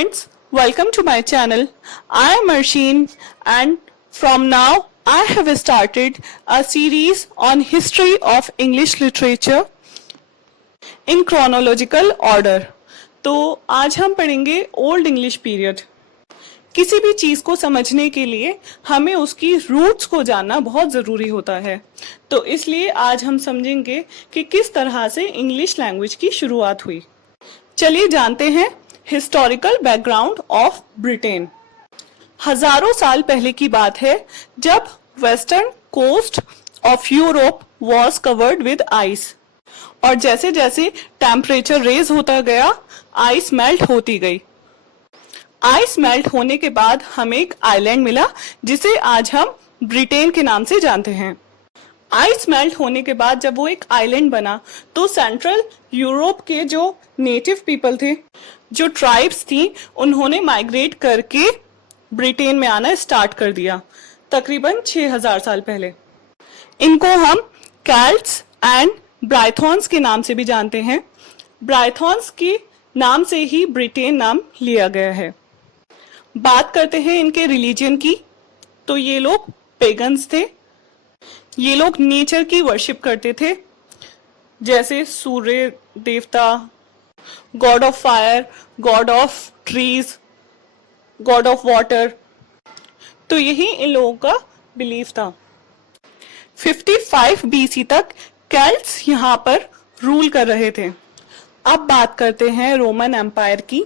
friends, welcome to my channel. I am Arsheen and from now I have started a series on history of English literature in chronological order. तो आज हम पढ़ेंगे old English period. किसी भी चीज को समझने के लिए हमें उसकी रूट्स को जानना बहुत जरूरी होता है। तो इसलिए आज हम समझेंगे कि किस तरह से इंग्लिश लैंग्वेज की शुरुआत हुई। चलिए जानते हैं हिस्टोरिकल बैकग्राउंड ऑफ ब्रिटेन। हजारों साल पहले की बात है जब western coast of Europe was covered with ice और जैसे जैसे टेम्परेचर रेज होता गया आइस मेल्ट होती गई। आइस मेल्ट होने के बाद हमें एक आइलैंड मिला जिसे आज हम ब्रिटेन के नाम से जानते हैं। आइस मेल्ट होने के बाद जब वो एक आइलैंड बना तो सेंट्रल यूरोप के जो नेटिव पीपल थे, जो ट्राइब्स थी, उन्होंने माइग्रेट करके ब्रिटेन में आना स्टार्ट कर दिया तकरीबन 6000 साल पहले। इनको हम केल्ट्स एंड ब्राइथॉन्स के नाम से भी जानते हैं। ब्राइथॉन्स के नाम से ही ब्रिटेन नाम लिया गया है। बात करते हैं इनके रिलीजन की, तो ये लोग पेगन्स थे। ये लोग नेचर की वर्शिप करते थे, जैसे सूर्य देवता, God of fire, God of trees, God of water. तो यही इन लोगों का बिलीफ था। 55 BC तक केल्ट्स यहाँ पर रूल कर रहे थे। अब बात करते हैं रोमन एम्पायर की।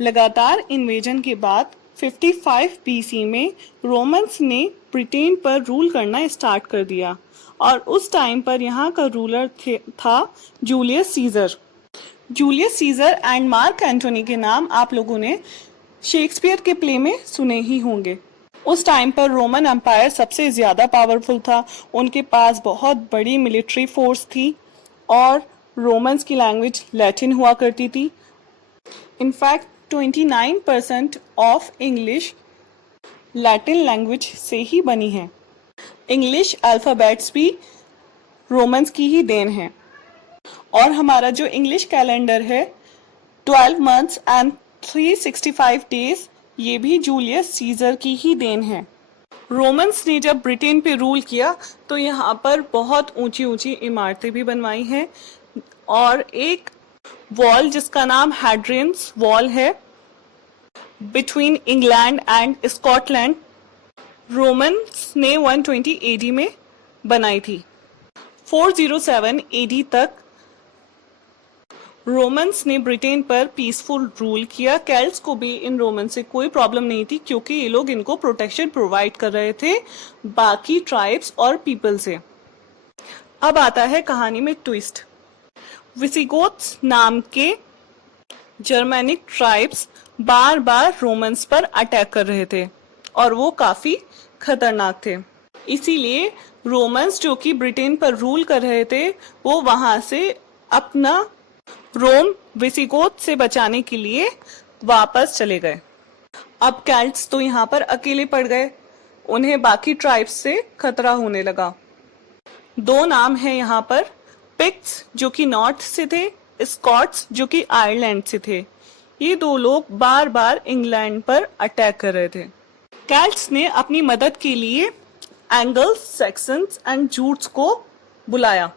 लगातार इन्वेजन के बाद 55 BC में रोमन्स ने ब्रिटेन पर रूल करना स्टार्ट कर दिया और उस टाइम पर यहाँ का रूलर था Julius Caesar. Julius Caesar and Mark Antony के नाम आप लोगों ने शेक्सपियर के प्ले में सुने ही होंगे। उस टाइम पर रोमन एम्पायर सबसे ज्यादा पावरफुल था। उनके पास बहुत बड़ी मिलिट्री फोर्स थी और रोमन्स की लैंग्वेज लैटिन हुआ करती थी। In fact 29% of English Latin language से ही बनी है। इंग्लिश अल्फ़ाबेट्स भी रोमन्स की ही देन है। और हमारा जो इंग्लिश कैलेंडर है 12 मंथ्स एंड 365 डेज, ये भी जूलियस सीजर की ही देन है। रोमन्स ने जब ब्रिटेन पे रूल किया तो यहाँ पर बहुत ऊंची ऊंची इमारतें भी बनवाई हैं और एक वॉल जिसका नाम हैड्रियंस वॉल है between England and Scotland, Romans ने 120 AD में बनाई थी। 407 AD तक रोमन्स ने ब्रिटेन पर पीसफुल रूल किया। केल्ट्स को भी इन रोमन से कोई प्रॉब्लम नहीं थी क्योंकि ये लोग इनको प्रोटेक्शन प्रोवाइड कर रहे थे बाकी ट्राइब्स और पीपल से। अब आता है कहानी में ट्विस्ट। विसिगोथ्स नाम के जर्मनिक ट्राइब्स बार बार रोमन्स पर अटैक कर रहे थे और वो काफी खतरनाक थे। इसीलिए रोमन्स जो कि ब्रिटेन पर रूल कर रहे थे वो वहां से अपना रोम विसिगोथ से बचाने के लिए वापस चले गए। अब केल्ट्स तो यहाँ पर अकेले पड़ गए, उन्हें बाकी ट्राइब्स से खतरा होने लगा। दो नाम है यहाँ पर, पिक्ट्स जो कि नॉर्थ से थे, स्कॉट्स जो कि आयरलैंड से थे। ये दो लोग बार बार इंग्लैंड पर अटैक कर रहे थे। केल्ट्स ने अपनी मदद के लिए एंगल्स, सैक्सन्स एंड जूट्स को बुलाया।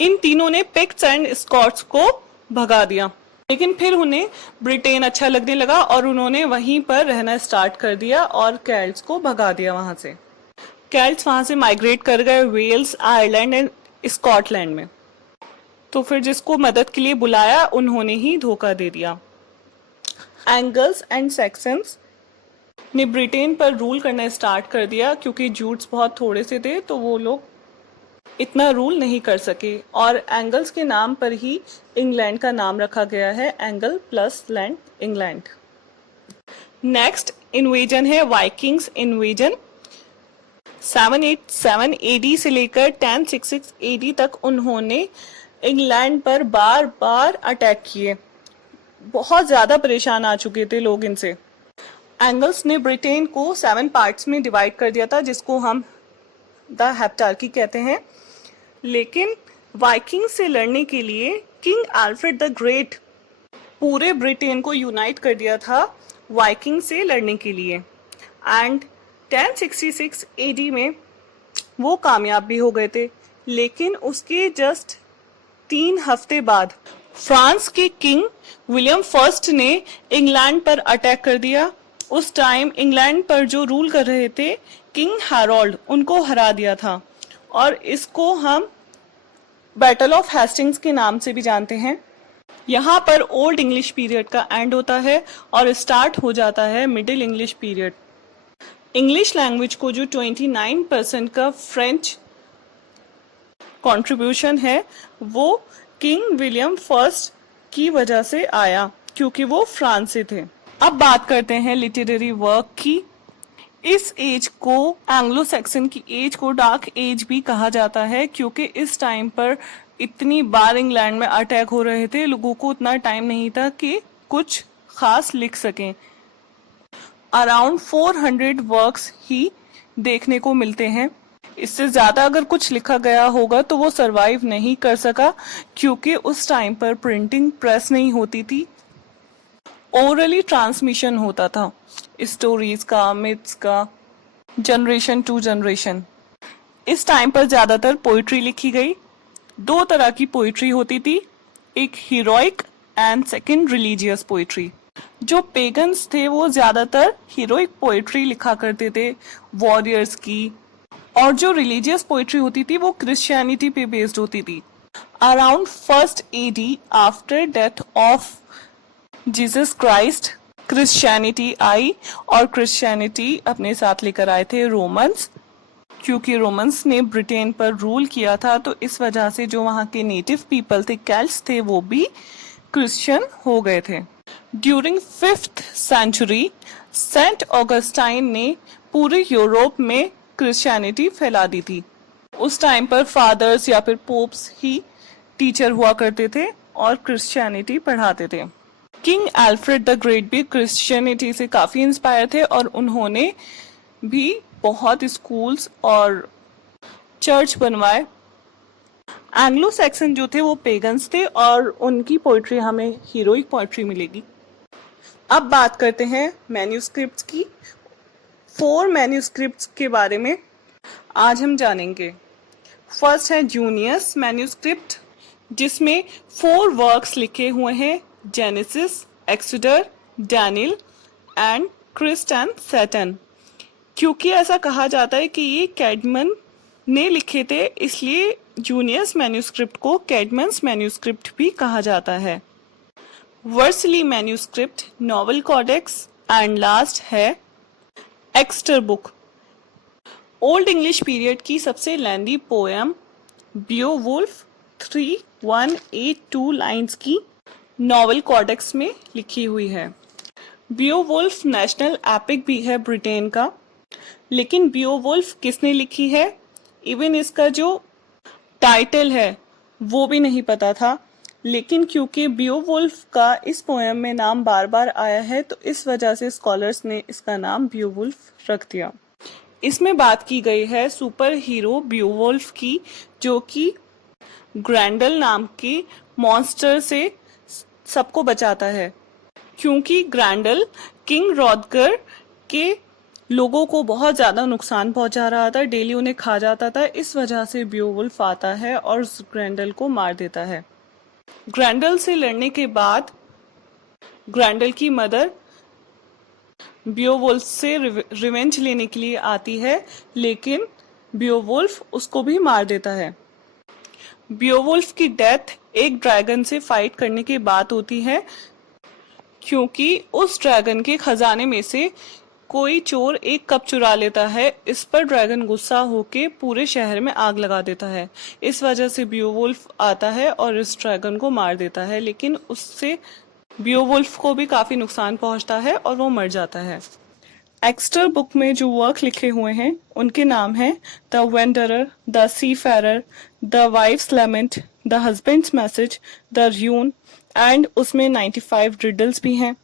इन तीनों ने पिक्ट्स एंड स्कॉट्स को भगा दिया, लेकिन फिर उन्हें ब्रिटेन अच्छा लगने लगा और उन्होंने वहीं पर रहना स्टार्ट कर दिया और केल्ट्स को भगा दिया वहां से। केल्ट्स वहां से माइग्रेट कर गए वेल्स, आयरलैंड एंड स्कॉटलैंड में। तो फिर जिसको मदद के लिए बुलाया उन्होंने ही धोखा दे दिया। एंगल्स एंड सैक्सन्स ने ब्रिटेन पर रूल करना स्टार्ट कर दिया क्योंकि जूट्स बहुत थोड़े से थे तो वो लोग इतना रूल नहीं कर सके और एंगल्स के नाम पर ही इंग्लैंड का नाम रखा गया है, angle plus land England. Next invasion है वाइकिंग्स इन्वेजन। 787 AD से लेकर 1066 AD तक उन्होंने इंग्लैंड पर बार बार अटैक किए। बहुत ज्यादा परेशान आ चुके थे लोग इनसे। एंगल्स ने ब्रिटेन को 7 पार्ट्स में डिवाइड कर दिया था जिसको हम द हेप्टार्की कहते हैं। लेकिन वाइकिंग से लड़ने के लिए किंग अल्फ्रेड द ग्रेट पूरे ब्रिटेन को यूनाइट कर दिया था वाइकिंग से लड़ने के लिए। एंड 1066 एडी में वो कामयाब भी हो गए थे, लेकिन उसके जस्ट 3 हफ्ते बाद फ्रांस के किंग विलियम फर्स्ट ने इंग्लैंड पर अटैक कर दिया। उस टाइम इंग्लैंड पर जो रूल कर रहे थे किंग हैरोल्ड, उनको हरा दिया था, और इसको हम बैटल ऑफ हेस्टिंग्स के नाम से भी जानते हैं। यहाँ पर ओल्ड इंग्लिश पीरियड का एंड होता है और स्टार्ट हो जाता है middle English period. English language को जो 29% का फ्रेंच कंट्रीब्यूशन है वो किंग विलियम फर्स्ट की वजह से आया, क्योंकि वो फ्रांस से थे। अब बात करते हैं लिटरेरी वर्क की। इस एज को, एंग्लो सैक्सन की एज को डार्क एज भी कहा जाता है, क्योंकि इस टाइम पर इतनी बार इंग्लैंड में अटैक हो रहे थे, लोगों को उतना टाइम नहीं था कि कुछ खास लिख सकें। अराउंड 400 वर्क्स ही देखने को मिलते हैं। इससे ज्यादा अगर कुछ लिखा गया होगा तो वो सरवाइव नहीं कर सका, क्योंकि उस टाइम पर प्रिंटिंग प्रेस नहीं होती थी, ओरली ट्रांसमिशन होता था स्टोरीज का, मिथ्स का, जनरेशन टू जनरेशन। इस टाइम पर ज्यादातर पोइट्री लिखी गई। 2 तरह की पोइट्री होती थी, एक heroic and second religious poetry. जो पेगन्स थे वो ज्यादातर हीरोइक पोइट्री लिखा करते थे, वॉरियर्स की, और जो रिलीजियस पोइट्री होती थी वो क्रिश्चियनिटी पे बेस्ड होती थी। Around 1st AD after death of Jesus Christ Christianity आई, और क्रिश्चियनिटी अपने साथ लेकर आए थे रोमन्स। क्योंकि रोमन्स ने ब्रिटेन पर रूल किया था, तो इस वजह से जो वहाँ के नेटिव पीपल थे, केल्ट्स थे, वो भी क्रिश्चियन हो गए थे। During 5th century Saint Augustine ने पूरे यूरोप में क्रिश्चियनिटी फैला दी थी। उस टाइम पर फादर्स या फिर पोप्स ही टीचर हुआ करते थे और क्रिश्चियनिटी पढ़ाते थे। किंग एल्फ्रेड द ग्रेट भी क्रिश्चियनिटी से काफी इंस्पायर थे, और उन्होंने भी बहुत स्कूल्स और चर्च बनवाए। एंग्लो सैक्सन जो थे वो पेगन्स थे, और उनकी पोइट्री हमें हीरोइक पोइट्री मिलेगी। अब बात करते हैं मैन्यूस्क्रिप्ट्स की। 4 मैन्यूस्क्रिप्ट्स के बारे में आज हम जानेंगे। फर्स्ट है जूनियस मैन्यूस्क्रिप्ट, जिसमें 4 वर्क्स लिखे हुए हैं, Genesis, Exodus, Daniel and Christ and Satan. क्योंकि ऐसा कहा जाता है कि ये कैडमन ने लिखे थे, इसलिए जूनियस मैन्यूस्क्रिप्ट को कैडमन्स मैन्यूस्क्रिप्ट भी कहा जाता है। Vercelli manuscript, Nowell Codex, and last है Exeter Book. Old English period की सबसे लेंदी पोएम बियोवुल्फ 3182 लाइन्स की नॉवल कॉडेक्स में लिखी हुई है। बियोवुल्फ नेशनल एपिक भी है ब्रिटेन का, लेकिन बियोवुल्फ किसने लिखी है, इवन इसका जो टाइटल है वो भी नहीं पता था। लेकिन क्योंकि बियोवुल्फ का इस पोएम में नाम बार बार आया है, तो इस वजह से स्कॉलर्स ने इसका नाम बियोवुल्फ रख दिया। इसमें बात की गई है सुपर हीरो बियोवुल्फ की, जो कि ग्रैंडल नाम के मॉन्स्टर से सबको बचाता है। क्योंकि ग्रैंडल किंग रॉदगर के लोगों को बहुत ज्यादा नुकसान पहुंचा रहा था, डेली उन्हें खा जाता था, इस वजह से बियोवुल्फ आता है और ग्रैंडल को मार देता है। ग्रैंडल से लड़ने के बाद ग्रैंडल की मदर बियोवुल्फ से रिवेंज लेने के लिए आती है, लेकिन बियोवुल्फ उसको भी मार देता है। बियोवुल्फ की डेथ एक ड्रैगन से फाइट करने के बाद होती है, क्योंकि उस ड्रैगन के खजाने में से कोई चोर एक कप चुरा लेता है। इस पर ड्रैगन गुस्सा होके पूरे शहर में आग लगा देता है। इस वजह से बियोवुल्फ आता है और इस ड्रैगन को मार देता है, लेकिन उससे बियोवुल्फ को भी काफी नुकसान पहुंचता है और वो मर जाता है। एक्स्टर बुक में जो वर्क लिखे हुए हैं उनके नाम हैं the Wanderer, the Seafarer, the Wife's Lament, the Husband's Message, the Ruin, and उसमें 95 रिडल्स भी हैं।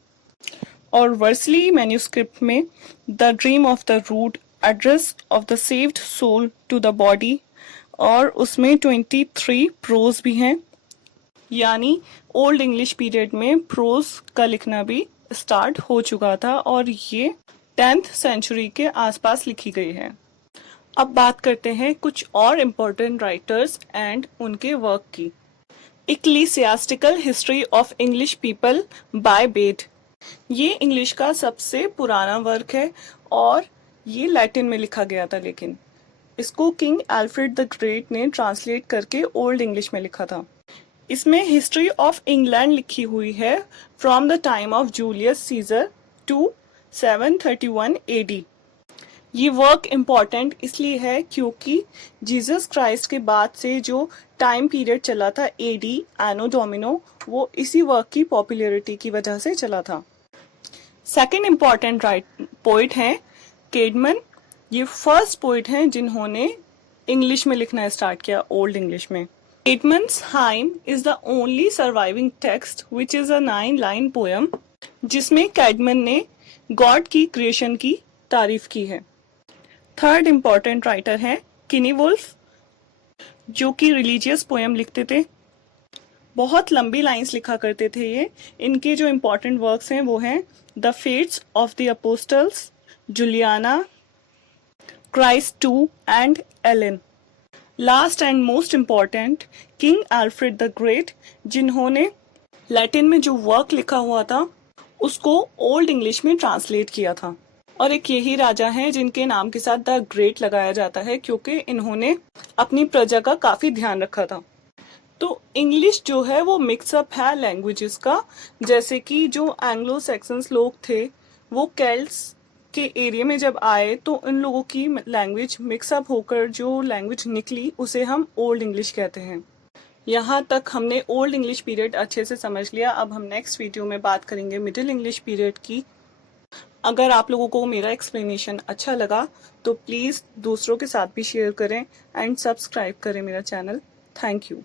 और वर्सली मैन्यूस्क्रिप्ट में the Dream of the Rood, Address of the saved soul to the Body, और उसमें 23 प्रोज भी हैं। यानी ओल्ड इंग्लिश पीरियड में प्रोज का लिखना भी स्टार्ट हो चुका था और ये 10th सेंचुरी के आसपास लिखी गई है। अब बात करते हैं कुछ और इम्पोर्टेंट राइटर्स एंड उनके वर्क की। Ecclesiastical History of English People by Bede, ये इंग्लिश का सबसे पुराना वर्क है और ये लैटिन में लिखा गया था, लेकिन इसको किंग अल्फ्रेड द ग्रेट ने ट्रांसलेट करके ओल्ड इंग्लिश में लिखा था। इसमें हिस्ट्री ऑफ इंग्लैंड लिखी हुई है from the time of Julius Caesar to 731 AD। ये वर्क इम्पॉर्टेंट इसलिए है क्योंकि जीसस क्राइस्ट के बाद से जो टाइम पीरियड चला था AD एनो डोमिनो, वो इसी वर्क की पॉपुलैरिटी की वजह से चला था। सेकेंड इम्पॉर्टेंट पोइट हैं कैडमन। ये फर्स्ट पोइट हैं जिन्होंने इंग्लिश में लिखना स्टार्ट किया, ओल्ड इंग्लिश में। Caedmon's hymn is the only surviving text which is a 9-line poem, जिसमें कैडमन ने गॉड की क्रिएशन की तारीफ की है। थर्ड इम्पॉर्टेंट राइटर हैं किनी वुल्फ, जो कि रिलीजियस पोएम लिखते थे। बहुत लंबी लाइंस लिखा करते थे ये। इनके जो इम्पोर्टेंट वर्क्स हैं वो हैं the Fates of the Apostles, Juliana, Christ 2 and Elene. Last and most important king Alfred the great, जिन्होंने लैटिन में जो वर्क लिखा हुआ था उसको ओल्ड इंग्लिश में ट्रांसलेट किया था। और एक यही राजा हैं जिनके नाम के साथ द ग्रेट लगाया जाता है क्योंकि इन्होंने अपनी प्रजा का काफी ध्यान रखा था। तो इंग्लिश जो है वो मिक्सअप है लैंग्वेजेस का, जैसे कि जो एंग्लो सैक्सन्स लोग थे वो केल्ट्स के एरिया में जब आए तो इन लोगों की लैंग्वेज मिक्सअप होकर जो लैंग्वेज निकली उसे हम ओल्ड इंग्लिश कहते हैं। यहाँ तक हमने ओल्ड इंग्लिश पीरियड अच्छे से समझ लिया। अब हम नेक्स्ट वीडियो में बात करेंगे मिडिल इंग्लिश पीरियड की। अगर आप लोगों को मेरा एक्सप्लेनेशन अच्छा लगा तो प्लीज़ दूसरों के साथ भी शेयर करें एंड सब्सक्राइब करें मेरा चैनल। Thank you.